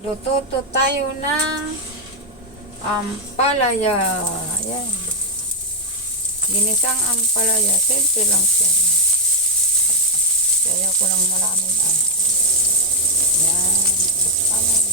Luto tayo ng ampalaya. Ayan. Ginisang ampalaya. Simple lang siya. Kaya ko ng maraming ano. Ayan. Ampalaya.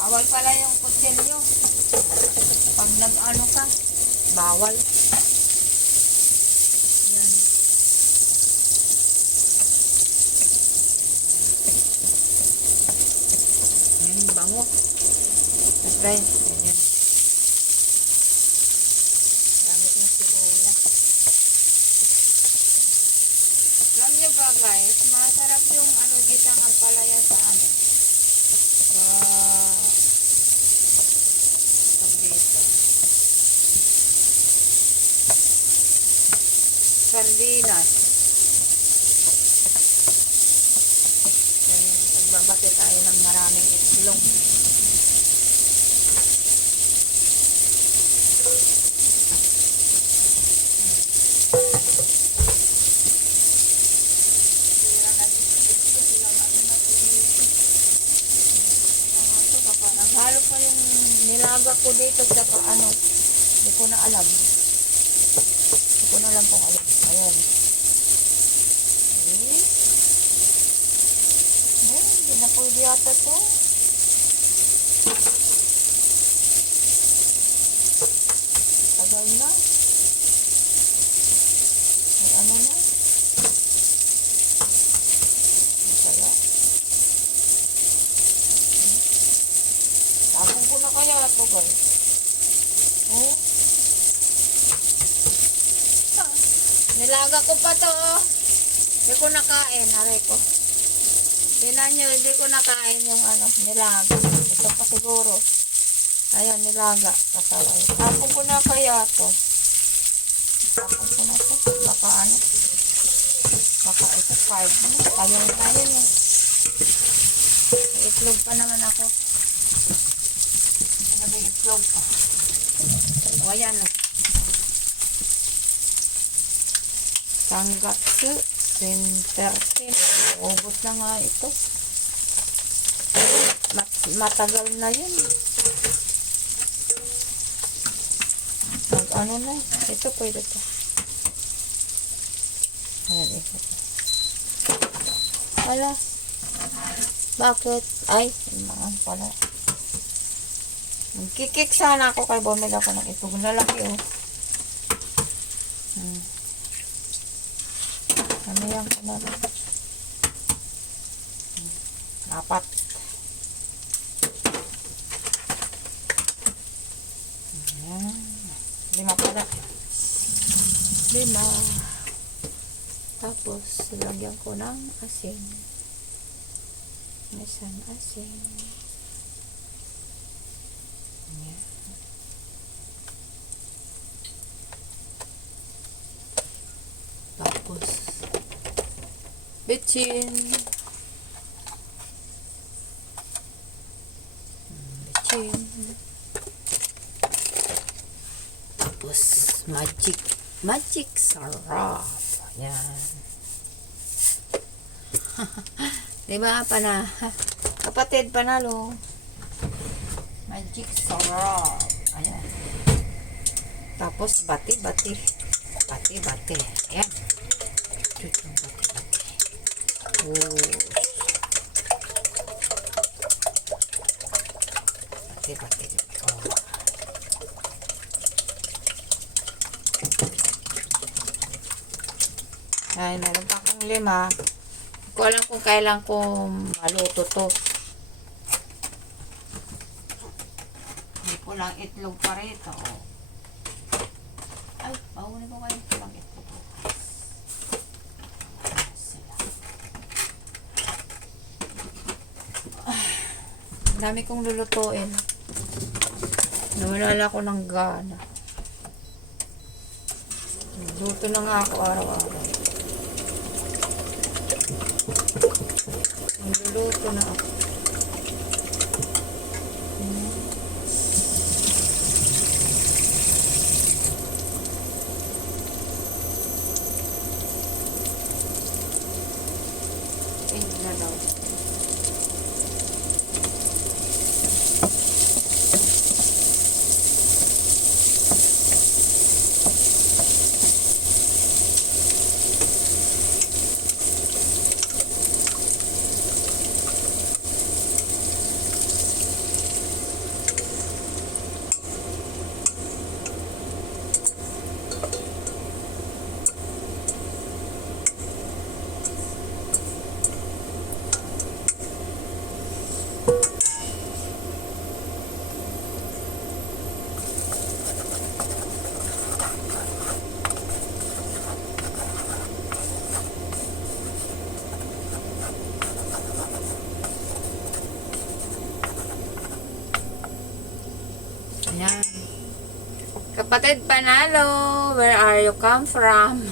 Bawal pala yung kutsilyo. Pag nag-ano ka, bawal. Ayan. Ayan, bango. At guys, ayan. Gamit yung sibuyas. Alam nyo ba guys, masarap yung ano, gisang ampalaya sa ano. Sa dito. Sardinas. Ayan, pagbabati tayo ng maraming itlog. Naghalo pa yung nilaga ko dito sa ano, hindi ko na alam. Hindi ko na alam kung alam. Ayan. Okay. Ayan, hindi na pwede yata to. Tagal na. Ay ano na. Masaya. Tapong ko na kaya ito guys. Oh. Nilaga ko pa to oh. Hindi ko nakain. Aray ko. Tingnan nyo, hindi ko nakain yung ano, nilaga. Ito pa siguro. Ayan, nilaga. Kasaway. Tapong ko na kaya to. Tapong ko na to. Baka ano. Baka ito 5. Ano? Tayo yun. May itlog pa naman ako. May itlog pa. O, ayan o. Sangatsu Center. Ubos na nga ito. Matagal na yun. Ano na. Ito pwede to. Ayan ito. Wala. Bakit? Ay, mga pala. Magkikik sana ako kay bumili ako ng itong lalaki oh. Ano yan ko na lang. 4. Ayan. 5 pala. 5. Tapos, lagyan ko ng asin. Isang asin. Ayan. Tapos, bitchin. Bitchin. Tapos, magic sarap. Ayan. Diba, kapatid, panalo. Magic sarap. Ayan. Tapos, bati. Ayan. Bati. Oh. Bati. Oh. Ay, meron pa akong 5. Hindi ko alam kung kailan ko maluto to. Hindi ko lang itlog pa rito. Ay, paunin ko kayo ito lang itlog. Ang dami kong lulutuin. Nawala ko ng gana. Luto na nga ako araw-araw. Nagluluto na ako. ilaw. Ayan. Kapatid Panalo, where are you come from?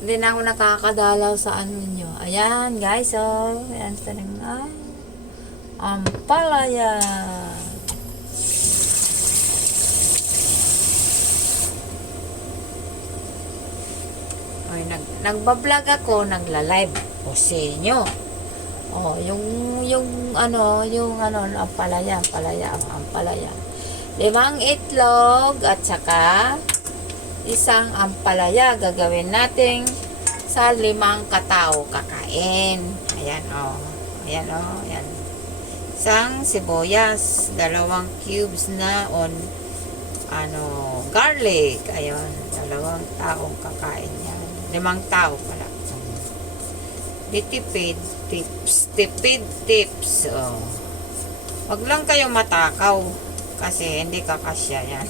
Hindi na ako nakakadalaw sa ano nyo. Ayan, guys, oh. Ayan, tanong nga. Ampalaya. Ay, nagbablog ako, nagla-live o sa inyo. Oh, yung ampalaya. 5 itlog at saka isang ampalaya gagawin nating sa 5 katao kakain. Ayan oh. Ayan oh, ayan. Isang sibuyas, 2 cubes na garlic. Ayun, 2 taong kakain yan. 5 tao pala. Tipid tips. Oh. Wag lang kayo matakaw kasi hindi kakasya yan.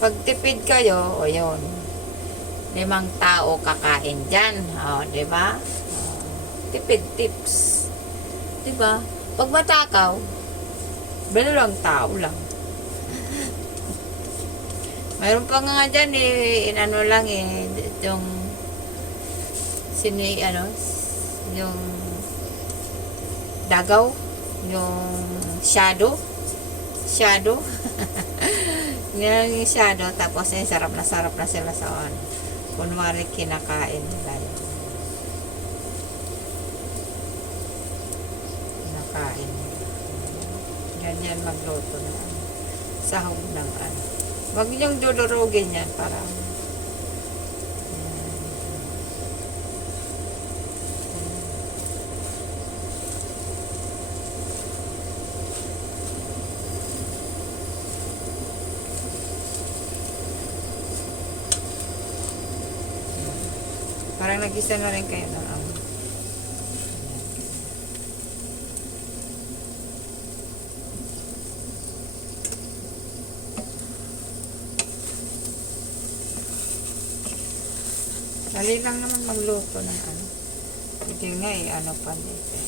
Pag tipid kayo, o yun, 5 tao kakain dyan. O, diba? Tipid tips. Diba? Pag matakaw, 2 tao lang. Mayroon pa nga dyan yung yung dagaw, yung shadow yung shadow, tapos sarap na sila sa kunwari kinakain nila yun. Kinakain nila. Ganyan magluto na sahog ng wag niyong dudurugin yan para parang nag-isa na rin kayo ng dali lang naman magluto ng hindi nga pa dito.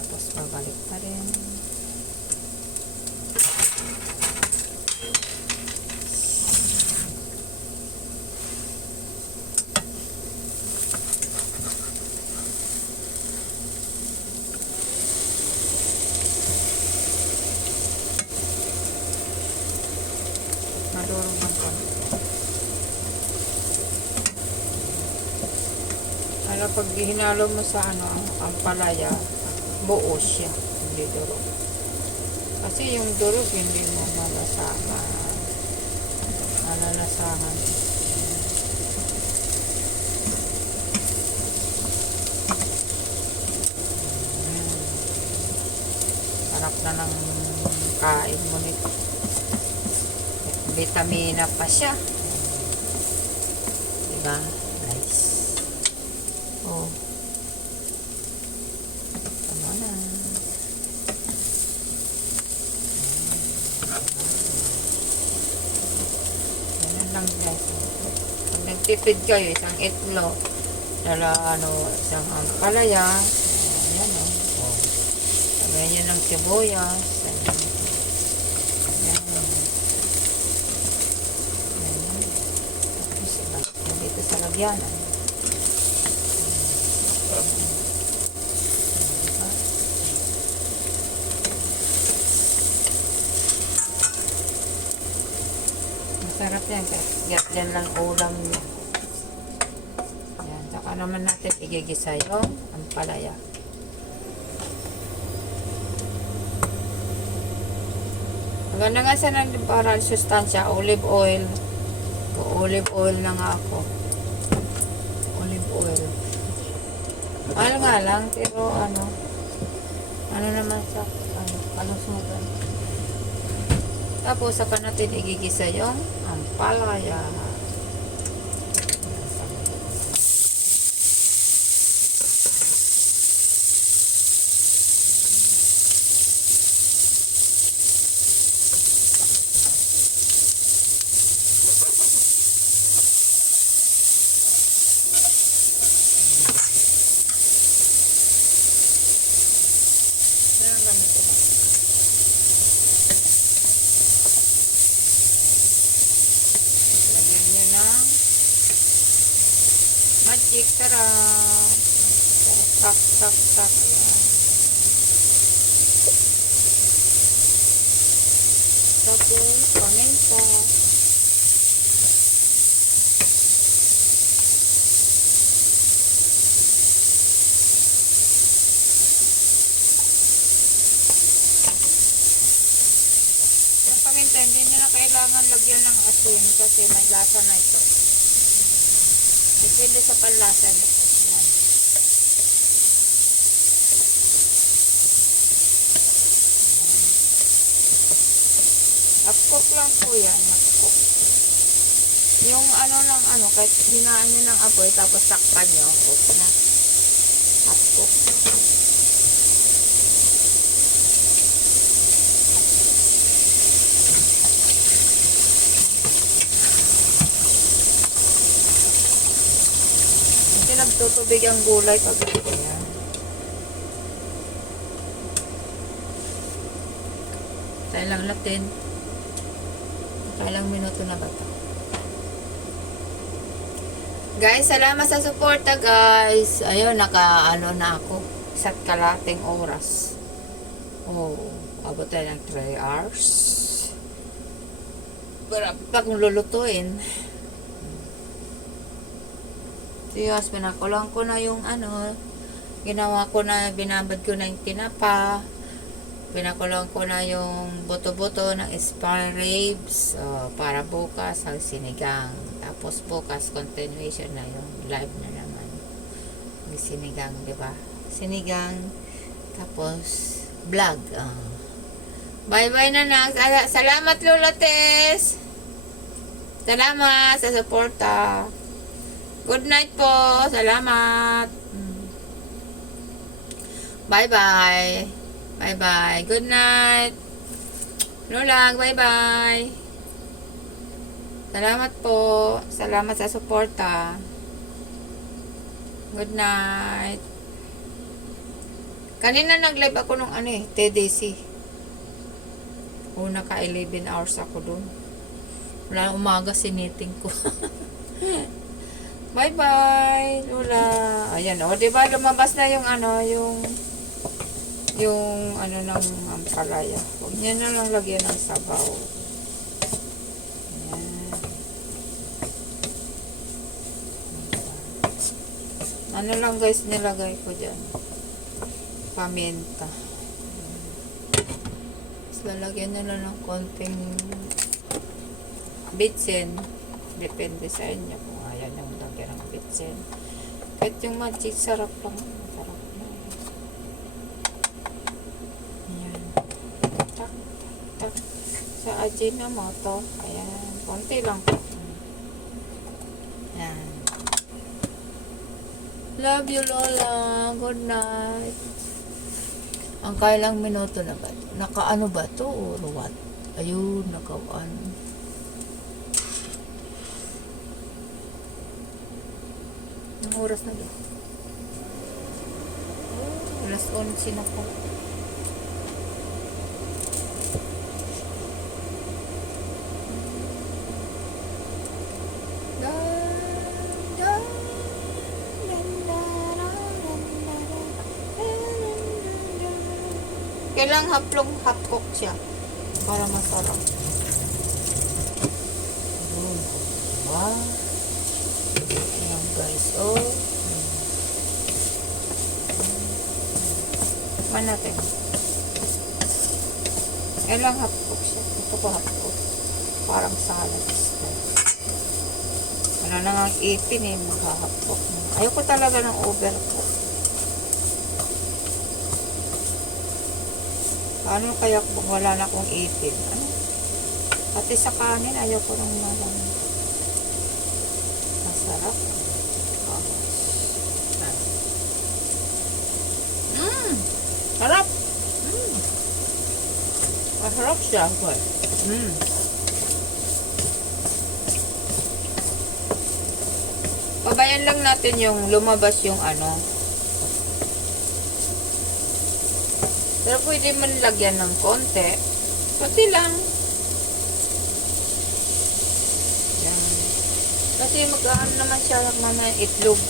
Tapos babalik pa rin. Madurog ng konti. Pag hinalo mo sa ang palaya, buo siya, hindi durog. Kasi yung durog, hindi mo malalasahan. Sarap na ng kain mo nito. Vitamina pa siya. Diba? Nice. Oh. Tama na. Ganyan lang guys. Pag nagtipid kayo, isang itlog, isang ampalaya, ayan o. Oh. Sabihan nyo ng sibuyas. Dito sa lagyanan. Sarap yan. Yan lang ulam niya. Yan. Saka naman natin igigisa yung ampalaya. Maganda nga sa para sustansya, olive oil. Olive oil na nga ako. Olive oil. Mahal nga lang, pero ano naman sa, kalusugan. Tapos, saka natin igigisa yung ampalaya. Lagyan nyo ng magic sarap. Tak, tak, tak. Ayan. Tapos, paminta. Yung paminta, hindi nyo na kailangan lagyan ng asin kasi may lasa na ito. Depende sa panlasa nito. Ayan. Half-cook lang po yan. Half-cook. Yung kahit hinaan nyo ng apoy tapos takpan nyo, okay na. Half-cook. Kasi nagtutubig ang gulay pag yan. Tayo lang natin. Kailang minuto na ba ito? Guys, salamat sa suporta guys. Ayun, naka-ano na ako. Isa't kalating oras. Oh, abot tayo ng 3 hours. Pero pag lulutuin. Siyos, pinakulang ko na yung ginawa ko na, binabad ko na yung tinapa. Pinakulang ko na yung buto-buto ng spare ribs para bukas ang sinigang. Tapos bukas continuation na yung live na naman. May sinigang, di ba? Sinigang. Tapos vlog. Bye-bye na lang. Salamat Lola Tess. Salamat sa suporta. Good night po. Salamat. Bye-bye. Bye-bye. Good night. Lola, bye-bye. Salamat po. Salamat sa suporta. Good night. Kanina nag-live ako nung TDC. Una ka 11 hours ako dun. Wala umaga siniting ko. Bye-bye, Lola. Ayan, diba lumabas na yung ng ampalaya. Huwag niya na lang lagyan ng sabaw. Ayan. Lang guys nilagay ko dyan. Paminta. Tapos lalagyan na lang ng konting bitsin. Depende sa inyo kung ayaw nyo lagyan ng bitsin. Kahit yung magic sarap lang. Sarap na. Ayan. Tak, tak. Sa Ajinomoto. Ayan. Konti lang. Ayan. Love you, Lola. Good night. Ang kailang minuto na ba? Nakaano ba to or what? Ayun, nakaano. Ang oras na ba? Alas 11 na po. Kailangan half cook siya para masarap. Wow. Ayan guys. Oh. Man natin. Ayan lang hapok siya. Ito ko hapok. Parang salad style. Wala na nga ipin eh. Maghahapok. Ayoko talaga ng overcook. Paano kaya kung wala na akong ipin? Ano? Pati sa kanin, ayoko nang malang. Masarap. Sarap. Masarap siya. Pabayan lang natin yung lumabas yung ano. Pero pwede man lagyan ng konti. Pati lang. Yan. Kasi mag-ano naman siya mamaya itlog.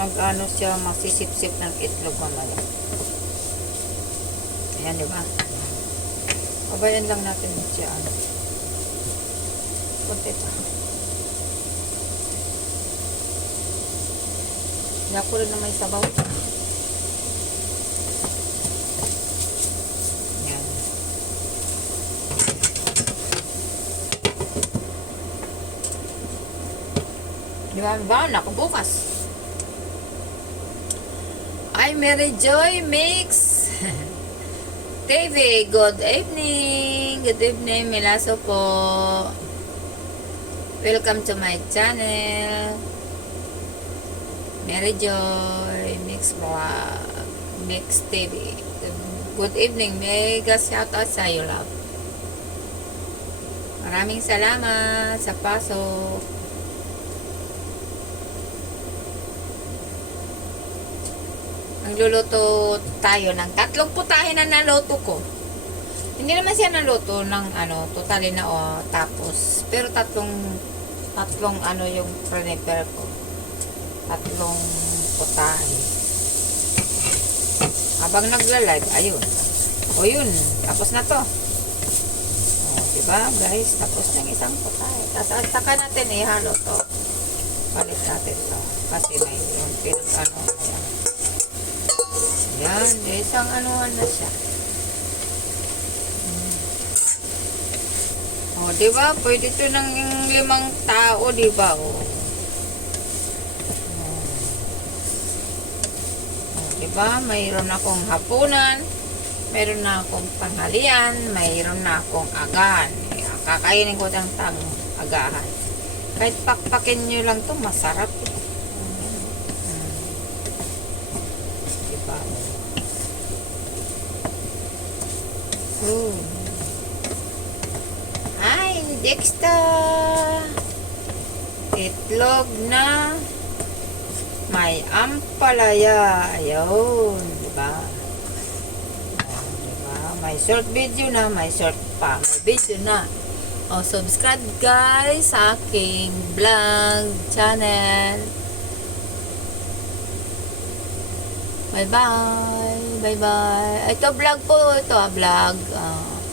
Mag-ano siya, masisip-sip ng itlog mamaya. Ayan, diba? Pabayan lang natin siya. Kunti pa. Hindi ako rin na may sabaw. Ayan. Diba? Nakabukas. Hi, Mary Joy Mix TV, good evening. Good evening, Milaso po. Welcome to my channel. Mary Joy Mix Vlog, Mix TV. Good evening. Mega shoutout sa iyo, love. Maraming salamat sa pasok. Nagluluto tayo ng tatlong putahe na naluto ko. Hindi naman siya naluto ng ano, totally na tapos. Pero tatlong ano yung prepare ko. Tatlong putahe. Habang nagla-live, ayun. O yun, tapos na to. O, diba guys, tapos ng isang putahe. Tapos at saka natin ihalo to. Palit natin to. Kasi may yung pinag-ano. Yan, isang anuhan na siya. O, diba? Pwede ito ng 5 tao, diba? O, diba? Mayroon akong hapunan, mayroon na akong tanghalian, mayroon na akong agahan. Kakainin ko ng agahan. Kahit pakpakin nyo lang to, masarap. Diba? Ay, Dexter! Itlog na may ampalaya. Ayun, diba? Diba? May short video na, may short pa. May video na. O, subscribe guys sa aking vlog channel. Bye-bye. Bye-bye. Ito vlog po. Ito vlog.